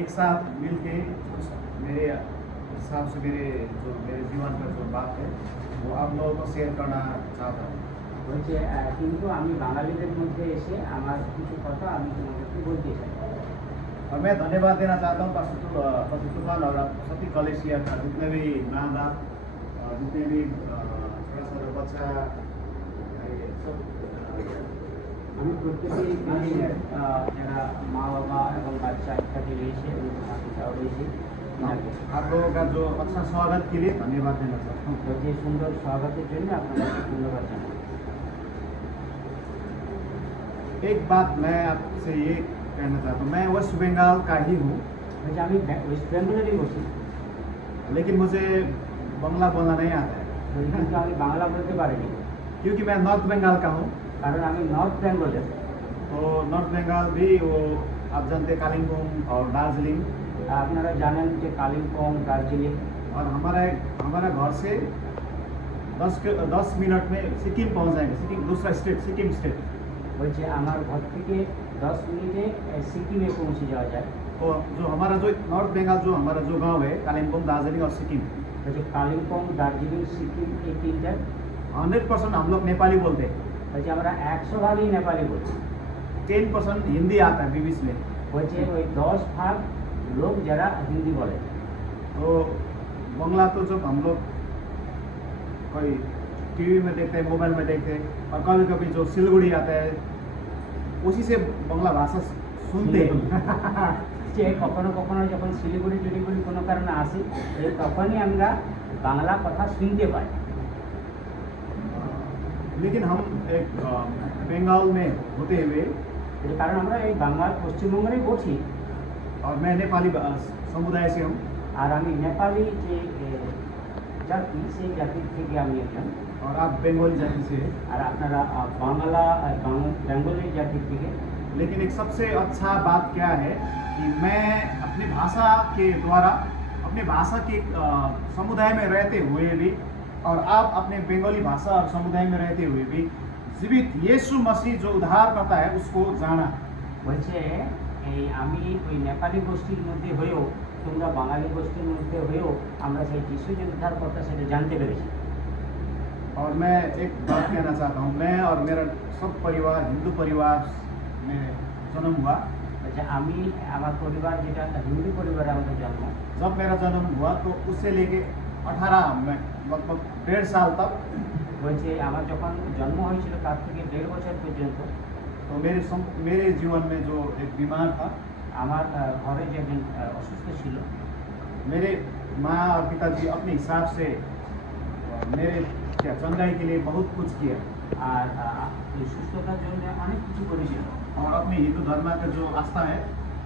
एक साथ मिलके मेरे हिसाब से मेरे जीवन का जो बात है वो आप लोगों को शेयर करना चाहता हूँ। বলছে কিন্তু আমি বাঙালিদের মধ্যে এসে আমার কিছু কথা আমি তোমাদেরকে বলতে চাই। और मैं धन्यवाद देना चाहता हूँ पास्टर तूफान और सभी कलेसिया का जितने भी माँ बाप जितने भी छोटा छोटा बच्चा ये सब আমি প্রত্যেকেই যারা মা বাবা এবং বাচ্চা ইত্যাদি রয়েছে এবং বাচ্চাও রয়েছে आप लोगों का जो अच्छा स्वागत के लिए धन्यवाद देना चाहता हूँ। তো যে সুন্দর স্বাগতের জন্য আপনাদেরকে ধন্যবাদ জানাই। एक बात मैं आपसे ये कहना चाहता हूँ, मैं वेस्ट बंगाल का ही हूँ, বলছে আমি ওয়েস্ট বেঙ্গলেরই বসি, लेकिन मुझे बंगला बोलना नहीं आता है কিন্তু আমি বাংলা বলতে পারিনি क्योंकि मैं नॉर्थ बंगाल का हूँ। কারণ আমি নর্থ বেঙ্গলের। तो नॉर्थ बंगाल भी वो आप जानते हैं कालिम्पोंग और दार्जिलिंग, আপনারা জানেন যে কালিম্পং, দার্জিলিং और हमारा घर से 10 मिनट में सिक्किम पहुंच जाएंगे। सिक्किम दूसरा स्टेट, सिक्किम स्टेट। বলছে আমার ঘর থেকে 10 মিনিটে সিকিমে পৌঁছে যাওয়া যায়। तो जो हमारा जो नॉर्थ बंगाल जो हमारा जो गांव है कालिम्पोंग, दार्जिलिंग और सिक्किम, বলছে কালিম্পং, দার্জিলিং, সিকিম এই তিনটা 100% हम लोग नेपाली बोलते हैं। বলছে আমরা 100 ভাগই নেপালি বলছি। 10% हिंदी आता है बीच में। বলছে ওই 10 ভাগ লোক যারা হিন্দি বলে। तो बंगला तो जब हम लोग कोई टीवी में देखते हैं, मोबाइल में देखते हैं, और कभी कभी जो सिलगुड़ी आता है उसी से बंगला भाषा सुनते हैं যে কখনো কখনো যখন শিলিগুড়ি টিলিগুড়ি কোনো কারণে আসি তখনই আমরা বাংলা কথা শুনতে পাই। लेकिन हम एक बंगाल में होते हुए কারণ আমরা এই বাংলার পশ্চিমবঙ্গেরই বসি और मैं नेपाली समुदाय से हूँ, আর আমি নেপালি যে জাতি সেই জাতির থেকে আমি একজন, और आप बंगाली जाति से हैं। আর আপনারা বাংলা বেঙ্গলি জাতির থেকে। लेकिन एक सबसे अच्छा बात क्या है कि मैं अपनी भाषा के द्वारा अपने भाषा के समुदाय में रहते हुए भी, और आप अपने बंगाली भाषा और समुदाय में रहते हुए भी जीवित यीशु मसीह जो उद्धार करता है उसको जाना। বলছে এই আমি ওই নেপালি গোষ্ঠীর মধ্যে হয়েও তোমরা বাঙালি গোষ্ঠীর মধ্যে হয়েও আমরা সেই যিশু যে উদ্ধার কথা সেটা জানতে পেরেছি। और मैं एक बात कहना चाहता हूँ, मैं और मेरा सब परिवार हिंदू परिवार में जन्म हुआ। বলছে আমি আমার পরিবার যেটা হিন্দু পরিবারে আমাদের জন্ম। जब मेरा जन्म हुआ तो उससे लेके 18 में लगभग 1.5 साल तक, বলছে আমার যখন জন্ম হয়েছিল তার থেকে 1.5 বছর পর্যন্ত तो मेरे जीवन में जो एक बीमार था, আমার ঘরে যে একজন অসুস্থ ছিল, मेरे माँ और पिताजी अपने हिसाब से मेरे चंगाई के लिए बहुत कुछ किया, আর এই সুস্থতার জন্য অনেক কিছু করেছিল। और अपने हिंदू धर्म का जो आस्था है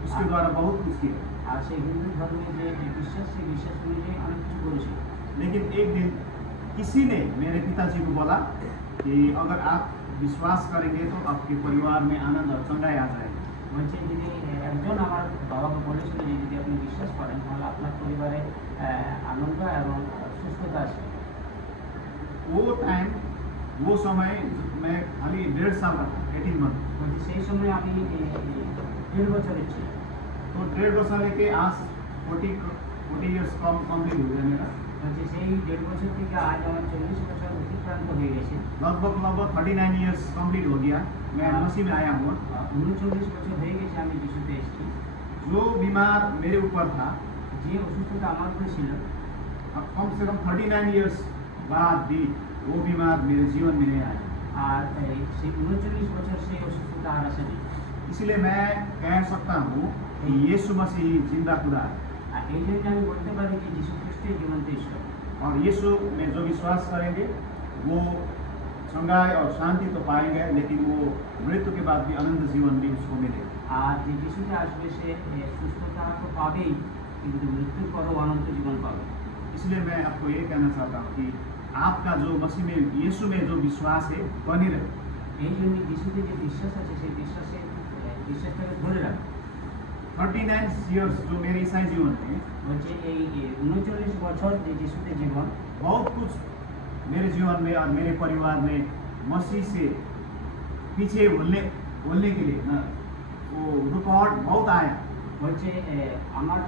उसके द्वारा बहुत कुछ किया। আর সেই হিন্দু ধর্মের যে বিশ্বাস সেই বিশ্বাস অনুযায়ী অনেক কিছু করেছিল। लेकिन एक दिन किसी ने मेरे पिताजी को बोला कि अगर आप विश्वास करेंगे तो आपके परिवार में आनंद और चंगाई आ जाएगी। বলছে যদি একজন আমার বাবাকে বলেছিল যে যদি আপনি বিশ্বাস করেন তাহলে আপনার পরিবারে আনন্দ এবং সুস্থতা আসবে। वो समय मैं खाली 1.5 साल का था, 18 मंथ। বলছে সেই সময় আমি 1.5 বছরের ছিল। तो 1.5 साल के आज 40 इयर्स कम्प्लीट हो गया मेरा। বলছে সেই 1.5 বছর থেকে আজ আমার 40 বছর অতিক্রান্ত হয়ে গেছে। लगभग 39 इयर्स कम्प्लीट हो गया, मैं मसीह में आया हूँ। 39 বছর হয়ে গেছে আমি যিশুতে এসেছি। जो बीमार मेरे ऊपर था, যে অসুস্থতা আমার উপরে ছিল, अब कम से कम 39 इयर्स बाद भी वो बीमार मेरे जीवन में नहीं आया। আর সেই 39 বছর সেই অসুস্থতা আর আসেনি। इसलिए मैं कह सकता हूँ कि यीशु मसीह जिंदा खुदा है, আর এই জন্য আমি বলতে পারি যে যিশু খ্রিস্টই জীবন্ত ঈশ্বর। और यीशु में जो विश्वास करेंगे वो चंगाई और शांति तो पाएंगे, लेकिन वो मृत्यु के बाद भी अनंत जीवन भी उसको मिलेगा। আর যে যিশুতে আসবে সে সুস্থতা তো পাবেই, কিন্তু মৃত্যুর পরও অনন্ত জীবন পাবে। इसलिए मैं आपको ये कहना चाहता हूँ कि आपका जो मसीह में यीशु में जो विश्वास है बनी रहे। এই জন্য যিশুতে যে বিশ্বাস আছে সেই বিশ্বাসটাকে ধরে রাখবে। 39 इयर्स जो मेरे ईसाई जीवन में, বলছে এই 39 বছর যে যিশুতে জীবন, बहुत कुछ मेरे जीवन में और मेरे परिवार में मसीह से पीछे बोलने के लिए ना वो रुकावट बहुत आया। বলছে আমার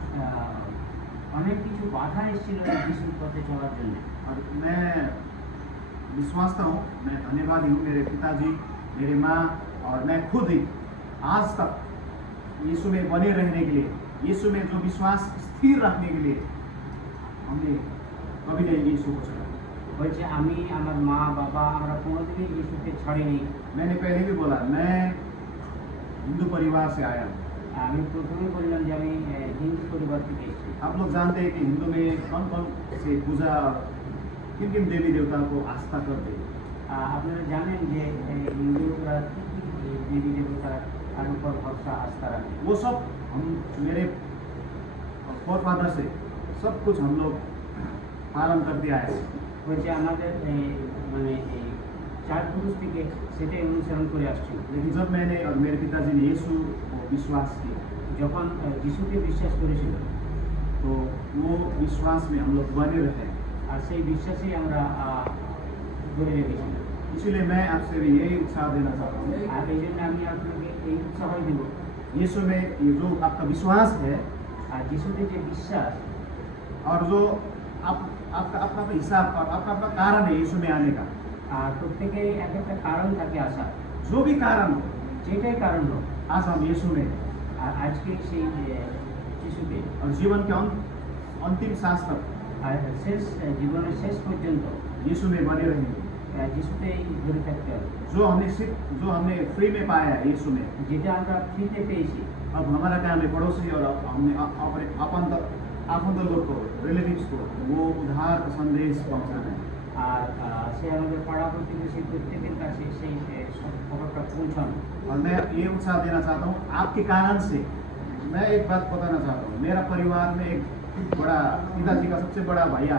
অনেক কিছু বাধা এসেছিল এই যিশুর পথে চলার জন্য। और मैं विश्वासता हूँ, मैं धन्यवादी हूँ मेरे पिताजी, मेरे माँ और मैं खुद ही आज तक यीशु में बने रहने के लिए, यीशु में जो विश्वास स्थिर रखने के लिए हमने कभी नहीं यीशु को छोड़ा। বলছে আমি আমার মা বাবা আমরা কোনোদিনই যিশুকে ছাড়িনি। मैंने पहले भी बोला मैं हिंदू परिवार से आया हूँ। আমি প্রথমে বললাম যে আমি হিন্দু পরিবার থেকে এসেছি। आप लोग जानते हैं कि हिंदू में कौन कौन से पूजा, किन किन देवी देवता को आस्था करते हैं। আপনারা জানেন যে হিন্দুরা দেবী দেবতার উপর ভরসা আস্থা রাখে। वो सब हम मेरे फोर फादर से सब कुछ हम लोग पालन करते आए हैं। বলছে আমাদের মানে এই চার পুরুষ থেকে সেটাই অনুসরণ করে আসছি। लेकिन जब मैंने और मेरे पिताजी ने यीशु को विश्वास किया যখন যিশুকে বিশ্বাস করেছিল तो वो विश्वास में हम लोग बने रहे। আর সেই বিশ্বাসেই আমরা ধরে রেখেছিলাম। इसीलिए मैं आपसे भी यही उत्साह देना चाहता हूँ, আর এই জন্য আমি আপনাকে এই উৎসাহ দেব यीशु में ये जो आपका विश्वास है আর যিশুতে যে বিশ্বাস और जो आपका अपना अपना हिसाब और आपका अपना कारण है यीशु में आने का, আর প্রত্যেকের এক একটা কারণ থাকে আসার। जो भी कारण हो যেটাই কারণ হোক आज हम यीशु में हैं। আর আজকে সেই যিশুকে और जीवन के अंतिम सांस तक আর শেষ জীবনের শেষ পর্যন্ত यीशु में बने रहेंगे। যিশুতেই ধরে থাকতে হবে। जो हमने फ्री में पाया है यीशु में, যেটা আমরা ফ্রিতে পেয়েছি अब हमारा काम है पड़ोसी और हमने अपने अपन लोग को, रिलेटिव्स को वो उधार का संदेश पहुंचाना है। আর সে আমাদের পাড়া প্রতিবেশী প্রত্যেকের কাছে সেই খবরটা পৌঁছানো। और मैं ये उत्साह देना चाहता हूँ आपके कारण से। मैं एक बात बताना चाहता हूँ, मेरा परिवार में एक बड़ा पिताजी का सबसे बड़ा भैया,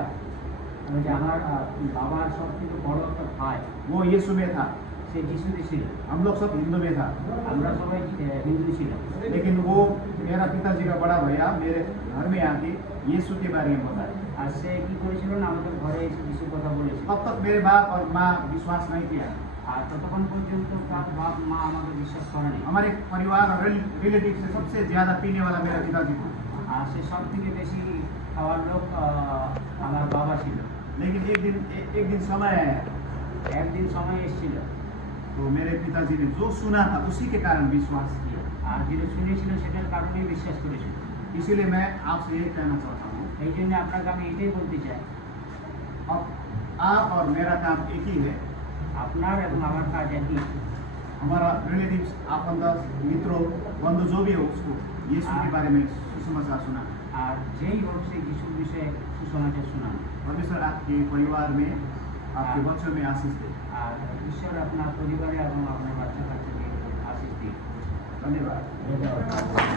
যে আমার বাবার সব থেকে বড় একটা ভাই वो यीशु में था। সে যিশুতে ছিল। हम लोग सब हिंदू में था, আমরা সবাই হিন্দু ছিলাম। लेकिन वो मेरा पिताजी का बड़ा भैया मेरे घर में आके यीशु के बारे में बताया। আর সে কি करेছিল না আমাদের ঘরে এসে যিশুর কথা বলেছিল। तब तक मेरे बाप और माँ विश्वास नहीं किया। আর ততক্ষণ পর্যন্ত তার বাপ মা আমাকে বিশ্বাস করেনি। हमारे परिवार और रिलेटिव से सबसे ज़्यादा पीने वाला मेरा पिताजी था। আর সে সব থেকে বেশি খাওয়ার লোক আমার বাবা ছিল। लेकिन एक दिन समय आया একদিন সময় এসেছিল तो मेरे पिताजी ने जो सुना था उसी के कारण विश्वास किया। আর যেটা শুনেছিল সেটার কারণেই বিশ্বাস করেছিল। इसीलिए मैं आपसे ये कहना चाहता हूँ, এই জন্য আপনাকে আমি এটাই বলতে চাই अब आप और मेरा काम एक ही है। আপনার এবং আমার কাজ একই। हमारा रिलेटिव्स, आपन मित्रों, बंधु जो भी हो उसको यीशु के बारे में सुसमाचार सुना। আর যেই হোক সেই যিশুর বিষয়ে সুসমাচার শোনান। परमेश्वर आपके परिवार में, आपके बच्चों में आशीष दे। আর ঈশ্বর আপনার পরিবারে এবং আপনার বাচ্চা কাচ্চাকে আশীষ দিন। धन्यवाद। ধন্যবাদ।